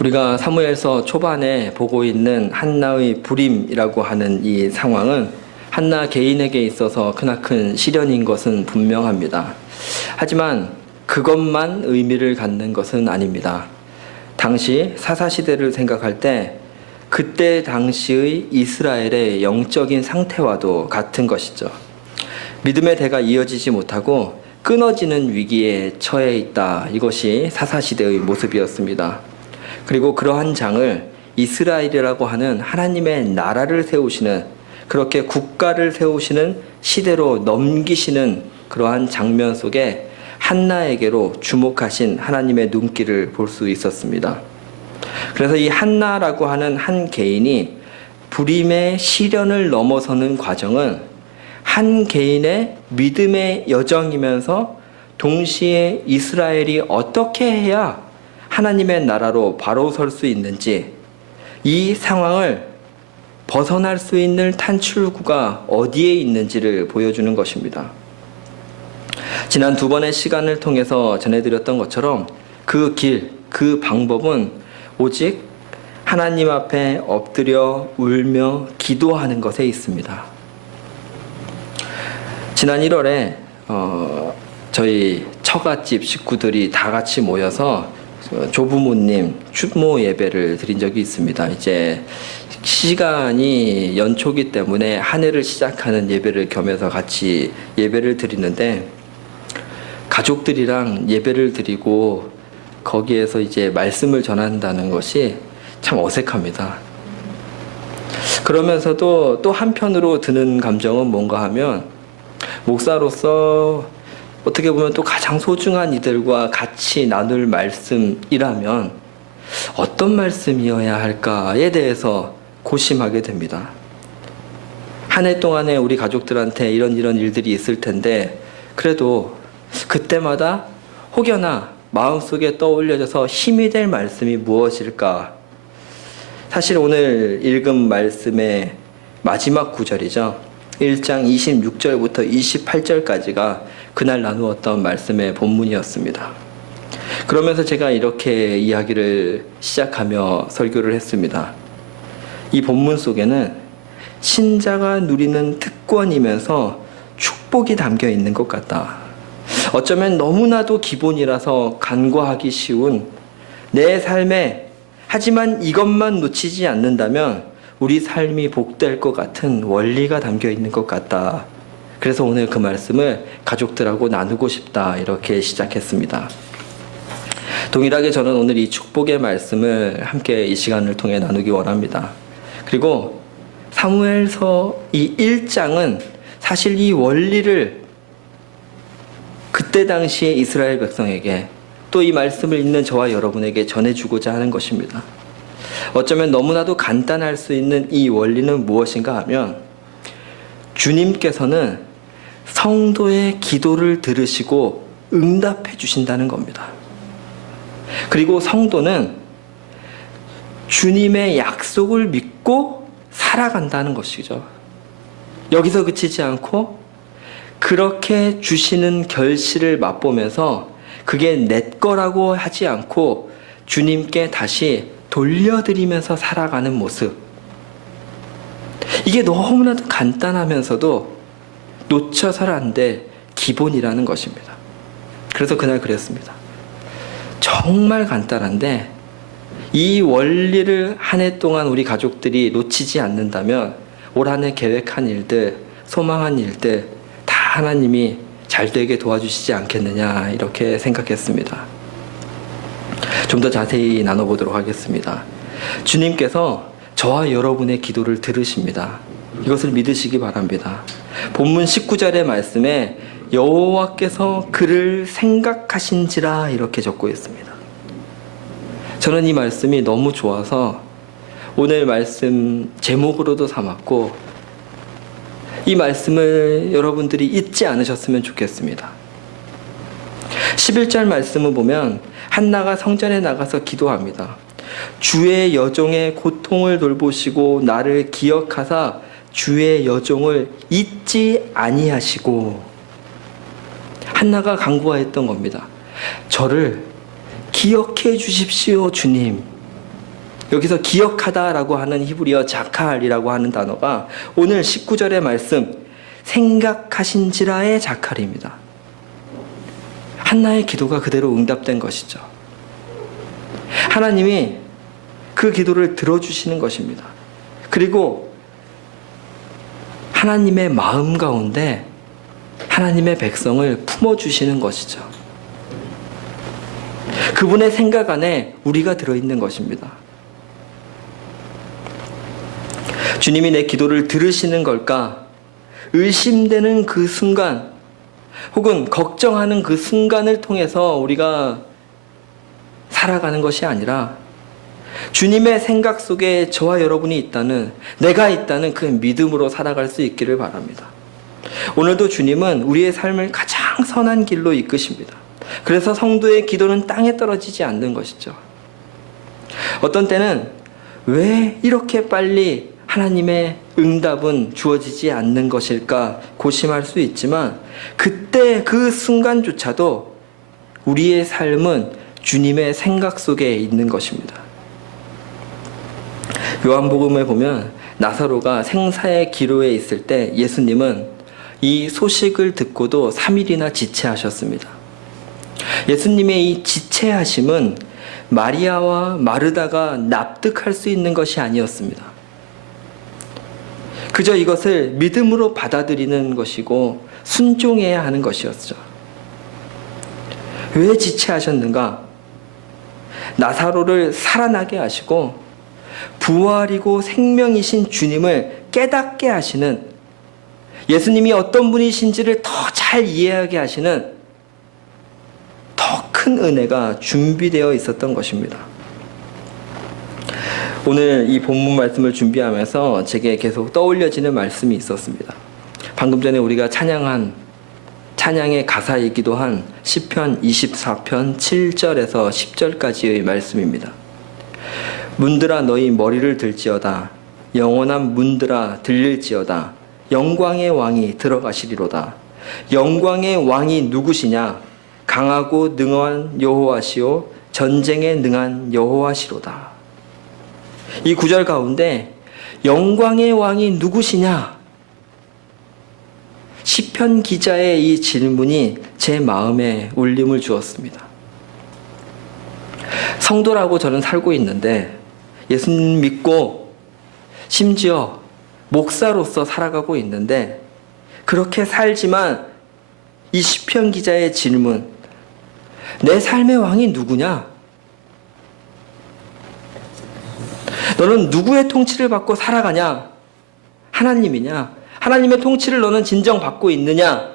우리가 사무엘서 초반에 보고 있는 한나의 불임이라고 하는 이 상황은 한나 개인에게 있어서 크나큰 시련인 것은 분명합니다. 하지만 그것만 의미를 갖는 것은 아닙니다. 당시 사사시대를 생각할 때 그때 당시의 이스라엘의 영적인 상태와도 같은 것이죠. 믿음의 대가 이어지지 못하고 끊어지는 위기에 처해 있다. 이것이 사사시대의 모습이었습니다. 그리고 그러한 장을 이스라엘이라고 하는 하나님의 나라를 세우시는, 그렇게 국가를 세우시는 시대로 넘기시는 그러한 장면 속에 한나에게로 주목하신 하나님의 눈길을 볼 수 있었습니다. 그래서 이 한나라고 하는 한 개인이 불임의 시련을 넘어서는 과정은 한 개인의 믿음의 여정이면서 동시에 이스라엘이 어떻게 해야 하나님의 나라로 바로 설 수 있는지, 이 상황을 벗어날 수 있는 탈출구가 어디에 있는지를 보여주는 것입니다. 지난 두 번의 시간을 통해서 전해드렸던 것처럼 그 길, 그 방법은 오직 하나님 앞에 엎드려 울며 기도하는 것에 있습니다. 지난 1월에 저희 처갓집 식구들이 다 같이 모여서 조부모님 추모 예배를 드린 적이 있습니다. 이제 시간이 연초기 때문에 한 해를 시작하는 예배를 겸해서 같이 예배를 드리는데, 가족들이랑 예배를 드리고 거기에서 이제 말씀을 전한다는 것이 참 어색합니다. 그러면서도 또 한편으로 드는 감정은 뭔가 하면, 목사로서 어떻게 보면 또 가장 소중한 이들과 같이 나눌 말씀이라면 어떤 말씀이어야 할까에 대해서 고심하게 됩니다. 한 해 동안에 우리 가족들한테 이런 일들이 있을 텐데, 그래도 그때마다 혹여나 마음속에 떠올려져서 힘이 될 말씀이 무엇일까? 사실 오늘 읽은 말씀의 마지막 구절이죠. 1장 26절부터 28절까지가 그날 나누었던 말씀의 본문이었습니다. 그러면서 제가 이렇게 이야기를 시작하며 설교를 했습니다. 이 본문 속에는 신자가 누리는 특권이면서 축복이 담겨 있는 것 같다. 어쩌면 너무나도 기본이라서 간과하기 쉬운 내 삶에, 하지만 이것만 놓치지 않는다면 우리 삶이 복될 것 같은 원리가 담겨 있는 것 같다. 그래서 오늘 그 말씀을 가족들하고 나누고 싶다, 이렇게 시작했습니다. 동일하게 저는 오늘 이 축복의 말씀을 함께 이 시간을 통해 나누기 원합니다. 그리고 사무엘서 이 1장은 사실 이 원리를 그때 당시에 이스라엘 백성에게, 또 이 말씀을 읽는 저와 여러분에게 전해주고자 하는 것입니다. 어쩌면 너무나도 간단할 수 있는 이 원리는 무엇인가 하면, 주님께서는 성도의 기도를 들으시고 응답해 주신다는 겁니다. 그리고 성도는 주님의 약속을 믿고 살아간다는 것이죠. 여기서 그치지 않고 그렇게 주시는 결실을 맛보면서 그게 내 거라고 하지 않고 주님께 다시 돌려드리면서 살아가는 모습, 이게 너무나도 간단하면서도 놓쳐서는 안 될 기본이라는 것입니다. 그래서 그날 그랬습니다. 정말 간단한데 이 원리를 한 해 동안 우리 가족들이 놓치지 않는다면 올 한 해 계획한 일들, 소망한 일들 다 하나님이 잘 되게 도와주시지 않겠느냐, 이렇게 생각했습니다. 좀 더 자세히 나눠보도록 하겠습니다. 주님께서 저와 여러분의 기도를 들으십니다. 이것을 믿으시기 바랍니다. 본문 19절의 말씀에 여호와께서 그를 생각하신지라, 이렇게 적고 있습니다. 저는 이 말씀이 너무 좋아서 오늘 말씀 제목으로도 삼았고, 이 말씀을 여러분들이 잊지 않으셨으면 좋겠습니다. 11절 말씀을 보면 한나가 성전에 나가서 기도합니다. 주의 여종의 고통을 돌보시고 나를 기억하사 주의 여종을 잊지 아니하시고. 한나가 간구하였던 겁니다. 저를 기억해 주십시오, 주님. 여기서 기억하다라고 하는 히브리어 자칼이라고 하는 단어가 오늘 19절의 말씀 생각하신지라의 자칼입니다. 한나의 기도가 그대로 응답된 것이죠. 하나님이 그 기도를 들어주시는 것입니다. 그리고 하나님의 마음 가운데 하나님의 백성을 품어주시는 것이죠. 그분의 생각 안에 우리가 들어있는 것입니다. 주님이 내 기도를 들으시는 걸까? 의심되는 그 순간, 혹은 걱정하는 그 순간을 통해서 우리가 살아가는 것이 아니라 주님의 생각 속에 저와 여러분이 있다는, 내가 있다는 그 믿음으로 살아갈 수 있기를 바랍니다. 오늘도 주님은 우리의 삶을 가장 선한 길로 이끄십니다. 그래서 성도의 기도는 땅에 떨어지지 않는 것이죠. 어떤 때는 왜 이렇게 빨리 하나님의 응답은 주어지지 않는 것일까 고심할 수 있지만, 그때 그 순간조차도 우리의 삶은 주님의 생각 속에 있는 것입니다. 요한복음에 보면 나사로가 생사의 기로에 있을 때 예수님은 이 소식을 듣고도 3일이나 지체하셨습니다. 예수님의 이 지체하심은 마리아와 마르다가 납득할 수 있는 것이 아니었습니다. 그저 이것을 믿음으로 받아들이는 것이고 순종해야 하는 것이었죠. 왜 지체하셨는가? 나사로를 살아나게 하시고 부활이고 생명이신 주님을 깨닫게 하시는, 예수님이 어떤 분이신지를 더 잘 이해하게 하시는 더 큰 은혜가 준비되어 있었던 것입니다. 오늘 이 본문 말씀을 준비하면서 제게 계속 떠올려지는 말씀이 있었습니다. 방금 전에 우리가 찬양한 찬양의 가사이기도 한 시편 24편 7절에서 10절까지의 말씀입니다. 문들아 너희 머리를 들지어다. 영원한 문들아 들릴지어다. 영광의 왕이 들어가시리로다. 영광의 왕이 누구시냐? 강하고 능한 여호와시오 전쟁에 능한 여호와시로다. 이 구절 가운데 영광의 왕이 누구시냐? 시편 기자의 이 질문이 제 마음에 울림을 주었습니다. 성도라고 저는 살고 있는데, 예수님 믿고 심지어 목사로서 살아가고 있는데, 그렇게 살지만 이 시편 기자의 질문, 내 삶의 왕이 누구냐? 너는 누구의 통치를 받고 살아가냐? 하나님이냐? 하나님의 통치를 너는 진정 받고 있느냐?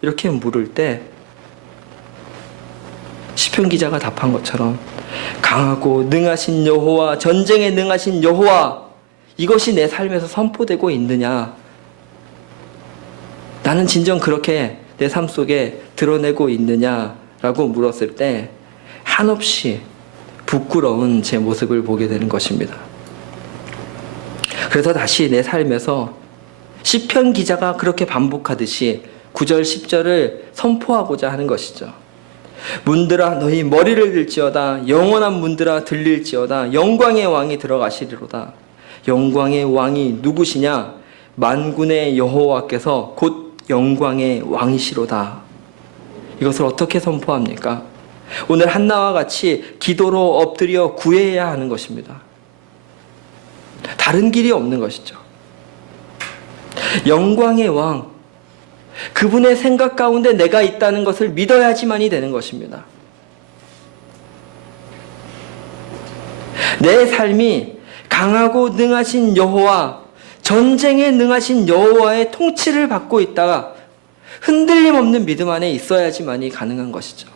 이렇게 물을 때 시편 기자가 답한 것처럼 강하고 능하신 여호와, 전쟁에 능하신 여호와, 이것이 내 삶에서 선포되고 있느냐? 나는 진정 그렇게 내 삶 속에 드러내고 있느냐라고 물었을 때 한없이 부끄러운 제 모습을 보게 되는 것입니다. 그래서 다시 내 삶에서 시편 기자가 그렇게 반복하듯이 9절 10절을 선포하고자 하는 것이죠. 문들아 너희 머리를 들지어다. 영원한 문들아 들릴지어다. 영광의 왕이 들어가시리로다. 영광의 왕이 누구시냐? 만군의 여호와께서 곧 영광의 왕이시로다. 이것을 어떻게 선포합니까? 오늘 한나와 같이 기도로 엎드려 구해야 하는 것입니다. 다른 길이 없는 것이죠. 영광의 왕, 그분의 생각 가운데 내가 있다는 것을 믿어야지만이 되는 것입니다. 내 삶이 강하고 능하신 여호와, 전쟁에 능하신 여호와의 통치를 받고 있다가 흔들림 없는 믿음 안에 있어야지만이 가능한 것이죠.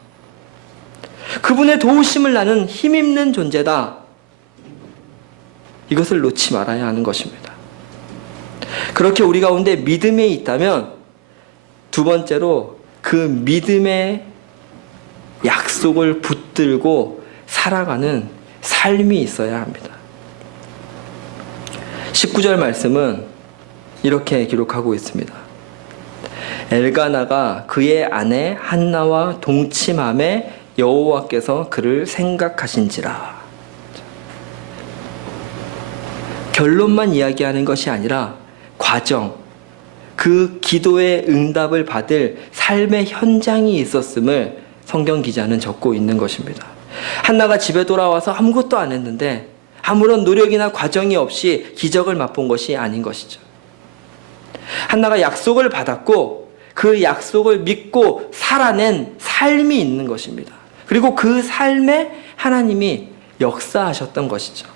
그분의 도우심을 나는 힘있는 존재다. 이것을 놓지 말아야 하는 것입니다. 그렇게 우리 가운데 믿음이 있다면 두 번째로 그 믿음의 약속을 붙들고 살아가는 삶이 있어야 합니다. 19절 말씀은 이렇게 기록하고 있습니다. 엘가나가 그의 아내 한나와 동침함에 여호와께서 그를 생각하신지라. 결론만 이야기하는 것이 아니라 과정, 그 기도의 응답을 받을 삶의 현장이 있었음을 성경 기자는 적고 있는 것입니다. 한나가 집에 돌아와서 아무것도 안 했는데 아무런 노력이나 과정이 없이 기적을 맛본 것이 아닌 것이죠. 한나가 약속을 받았고 그 약속을 믿고 살아낸 삶이 있는 것입니다. 그리고 그 삶에 하나님이 역사하셨던 것이죠.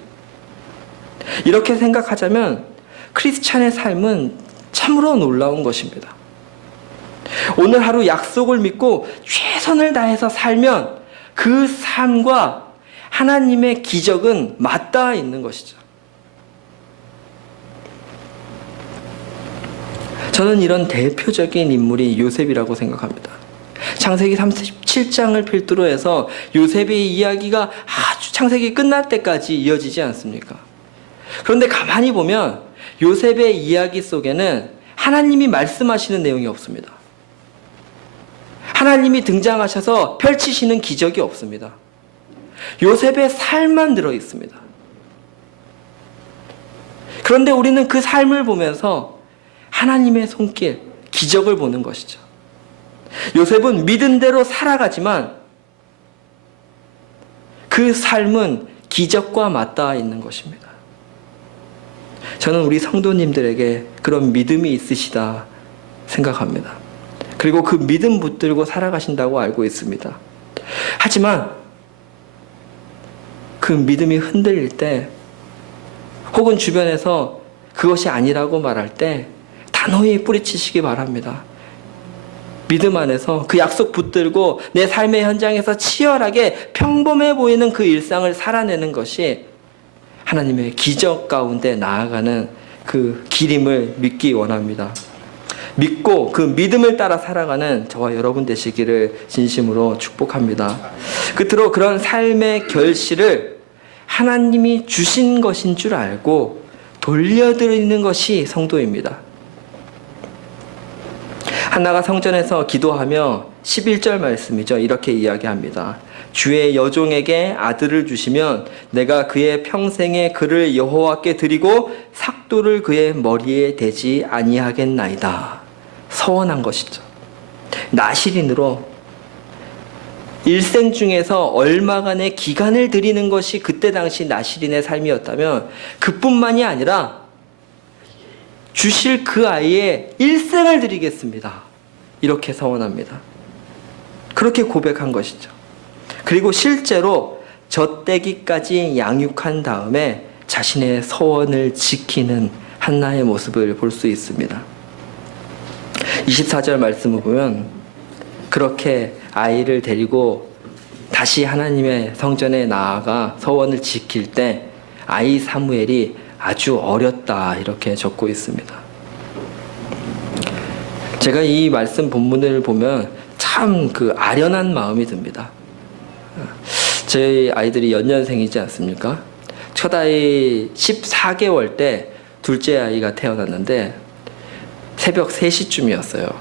이렇게 생각하자면 크리스찬의 삶은 참으로 놀라운 것입니다. 오늘 하루 약속을 믿고 최선을 다해서 살면 그 삶과 하나님의 기적은 맞닿아 있는 것이죠. 저는 이런 대표적인 인물이 요셉이라고 생각합니다. 창세기 37장을 필두로 해서 요셉의 이야기가 아주 창세기 끝날 때까지 이어지지 않습니까? 그런데 가만히 보면 요셉의 이야기 속에는 하나님이 말씀하시는 내용이 없습니다. 하나님이 등장하셔서 펼치시는 기적이 없습니다. 요셉의 삶만 들어 있습니다. 그런데 우리는 그 삶을 보면서 하나님의 손길, 기적을 보는 것이죠. 요셉은 믿은 대로 살아가지만 그 삶은 기적과 맞닿아 있는 것입니다. 저는 우리 성도님들에게 그런 믿음이 있으시다 생각합니다. 그리고 그 믿음 붙들고 살아가신다고 알고 있습니다. 하지만 그 믿음이 흔들릴 때 혹은 주변에서 그것이 아니라고 말할 때 단호히 뿌리치시기 바랍니다. 믿음 안에서 그 약속 붙들고 내 삶의 현장에서 치열하게 평범해 보이는 그 일상을 살아내는 것이 하나님의 기적 가운데 나아가는 그 길임을 믿기 원합니다. 믿고 그 믿음을 따라 살아가는 저와 여러분 되시기를 진심으로 축복합니다. 끝으로 그런 삶의 결실을 하나님이 주신 것인 줄 알고 돌려드리는 것이 성도입니다. 한나가 성전에서 기도하며 11절 말씀이죠. 이렇게 이야기합니다. 주의 여종에게 아들을 주시면 내가 그의 평생에 그를 여호와께 드리고 삭도를 그의 머리에 대지 아니하겠나이다. 서원한 것이죠. 나실인으로 일생 중에서 얼마간의 기간을 드리는 것이 그때 당시 나실인의 삶이었다면 그뿐만이 아니라 주실 그 아이의 일생을 드리겠습니다. 이렇게 서원합니다. 그렇게 고백한 것이죠. 그리고 실제로 젖대기까지 양육한 다음에 자신의 서원을 지키는 한나의 모습을 볼 수 있습니다. 24절 말씀을 보면 그렇게 아이를 데리고 다시 하나님의 성전에 나아가 서원을 지킬 때 아이 사무엘이 아주 어렸다 이렇게 적고 있습니다. 제가 이 말씀 본문을 보면 참 그 아련한 마음이 듭니다. 제 아이들이 연년생이지 않습니까? 첫 아이 14개월 때 둘째 아이가 태어났는데 새벽 3시쯤이었어요.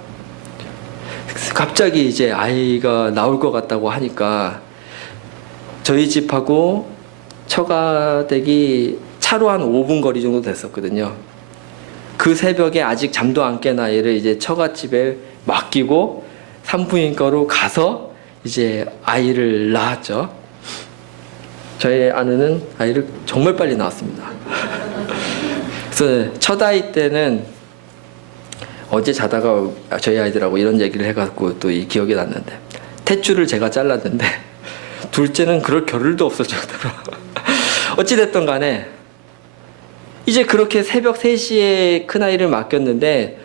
갑자기 이제 아이가 나올 것 같다고 하니까 저희 집하고 처가댁이 차로 한 5분 거리 정도 됐었거든요. 그 새벽에 아직 잠도 안 깬 아이를 이제 처갓집에 맡기고 산부인과로 가서 이제 아이를 낳았죠. 저희 아내는 아이를 정말 빨리 낳았습니다. 그래서 첫 아이 때는 어제 자다가 저희 아이들하고 이런 얘기를 해갖고 또 이 기억이 났는데 탯줄을 제가 잘랐는데 둘째는 그럴 겨를도 없을 정도로 어찌됐든 간에 이제 그렇게 새벽 3시에 큰아이를 맡겼는데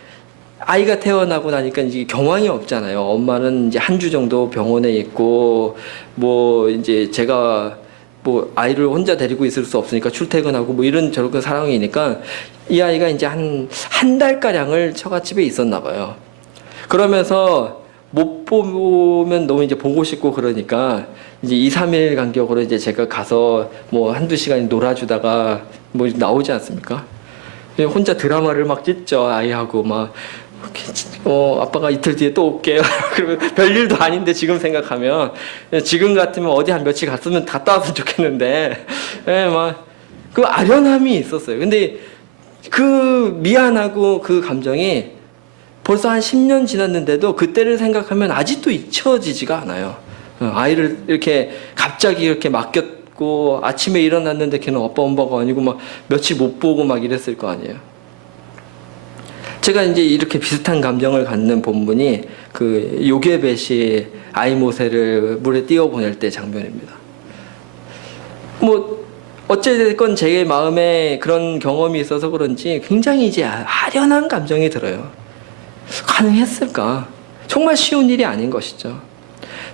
아이가 태어나고 나니까 이제 경황이 없잖아요. 엄마는 이제 한 주 정도 병원에 있고 뭐 이제 제가 뭐 아이를 혼자 데리고 있을 수 없으니까 출퇴근하고 뭐 이런 저런 상황이니까 이 아이가 이제 한 달가량을 처갓집에 있었나 봐요. 그러면서 못 보면 너무 이제 보고 싶고 그러니까 이제 2, 3일 간격으로 이제 제가 가서 뭐 한두 시간 놀아주다가 뭐 나오지 않습니까? 혼자 드라마를 막 찢죠. 아이하고 막 아빠가 이틀 뒤에 또 올게요. 그러면 별일도 아닌데 지금 생각하면 지금 같으면 어디 한 며칠 갔다 왔으면 좋겠는데 막 그 아련함이 있었어요. 근데 그 미안하고 그 감정이 벌써 한 10년 지났는데도 그때를 생각하면 아직도 잊혀지지가 않아요. 아이를 이렇게 갑자기 이렇게 맡겼고 아침에 일어났는데 걔는 아빠 엄마가 아니고 막 며칠 못 보고 막 이랬을 거 아니에요. 제가 이제 이렇게 비슷한 감정을 갖는 본문이 그 요게벳이 아이 모세를 물에 띄워 보낼 때 장면입니다. 뭐 어찌됐건 제 마음에 그런 경험이 있어서 그런지 굉장히 이제 아련한 감정이 들어요. 가능했을까? 정말 쉬운 일이 아닌 것이죠.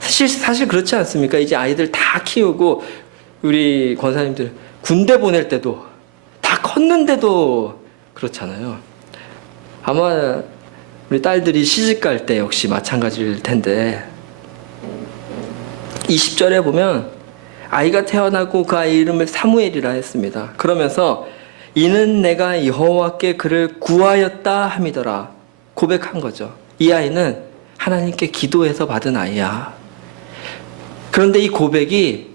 사실 그렇지 않습니까? 이제 아이들 다 키우고 우리 권사님들 군대 보낼 때도 다 컸는데도 그렇잖아요. 아마 우리 딸들이 시집 갈 때 역시 마찬가지일 텐데 20절에 보면 아이가 태어나고 그 아이 이름을 사무엘이라 했습니다. 그러면서 이는 내가 여호와께 그를 구하였다 함이더라 고백한 거죠. 이 아이는 하나님께 기도해서 받은 아이야. 그런데 이 고백이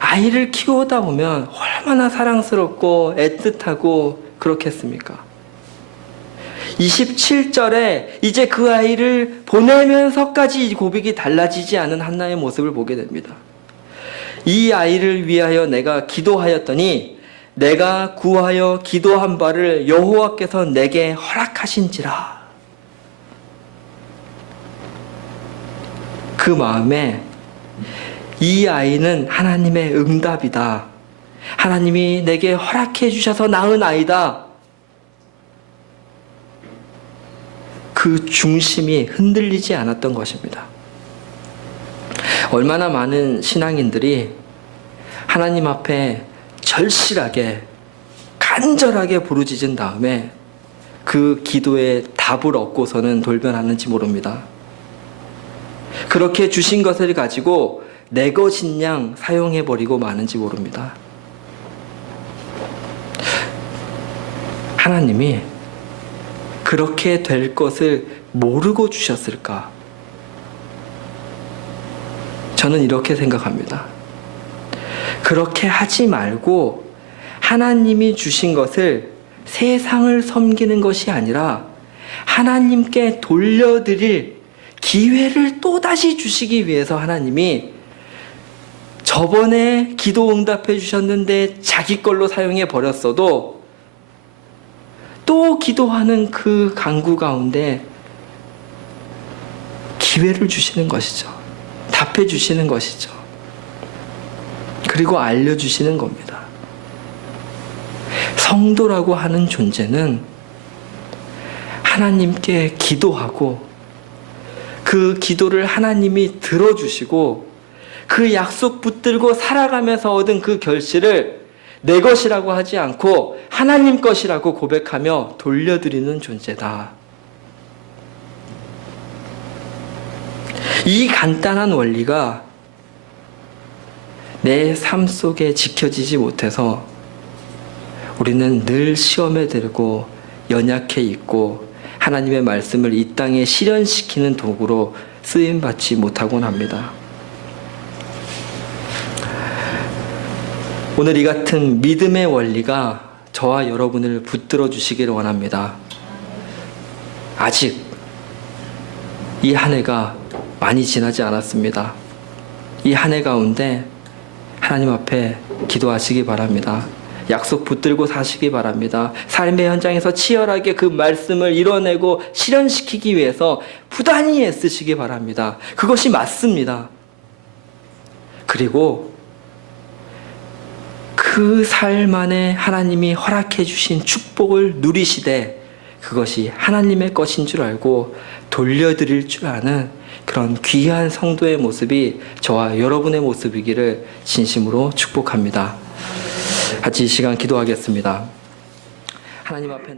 아이를 키우다 보면 얼마나 사랑스럽고 애틋하고 그렇겠습니까? 27절에 이제 그 아이를 보내면서까지 이 고백이 달라지지 않은 한나의 모습을 보게 됩니다. 이 아이를 위하여 내가 기도하였더니 내가 구하여 기도한 바를 여호와께서 내게 허락하신지라. 그 마음에 이 아이는 하나님의 응답이다. 하나님이 내게 허락해 주셔서 낳은 아이다. 그 중심이 흔들리지 않았던 것입니다. 얼마나 많은 신앙인들이 하나님 앞에 절실하게 간절하게 부르짖은 다음에 그 기도에 답을 얻고서는 돌변하는지 모릅니다. 그렇게 주신 것을 가지고 내 것인 양 사용해버리고 마는지 모릅니다. 하나님이 그렇게 될 것을 모르고 주셨을까? 저는 이렇게 생각합니다. 그렇게 하지 말고 하나님이 주신 것을 세상을 섬기는 것이 아니라 하나님께 돌려드릴 기회를 또다시 주시기 위해서 하나님이 저번에 기도 응답해 주셨는데 자기 걸로 사용해 버렸어도 또 기도하는 그 간구 가운데 기회를 주시는 것이죠. 답해 주시는 것이죠. 그리고 알려주시는 겁니다. 성도라고 하는 존재는 하나님께 기도하고 그 기도를 하나님이 들어주시고 그 약속 붙들고 살아가면서 얻은 그 결실을 내 것이라고 하지 않고 하나님 것이라고 고백하며 돌려드리는 존재다. 이 간단한 원리가 내 삶 속에 지켜지지 못해서 우리는 늘 시험에 들고 연약해 있고 하나님의 말씀을 이 땅에 실현시키는 도구로 쓰임받지 못하곤 합니다. 오늘 이 같은 믿음의 원리가 저와 여러분을 붙들어 주시기를 원합니다. 아직 이 한 해가 많이 지나지 않았습니다. 이 한 해 가운데 하나님 앞에 기도하시기 바랍니다. 약속 붙들고 사시기 바랍니다. 삶의 현장에서 치열하게 그 말씀을 이뤄내고 실현시키기 위해서 부단히 애쓰시기 바랍니다. 그것이 맞습니다. 그리고 그 삶 안에 하나님이 허락해 주신 축복을 누리시되 그것이 하나님의 것인 줄 알고 돌려드릴 줄 아는 그런 귀한 성도의 모습이 저와 여러분의 모습이기를 진심으로 축복합니다. 같이 이 시간 기도하겠습니다. 하나님 앞에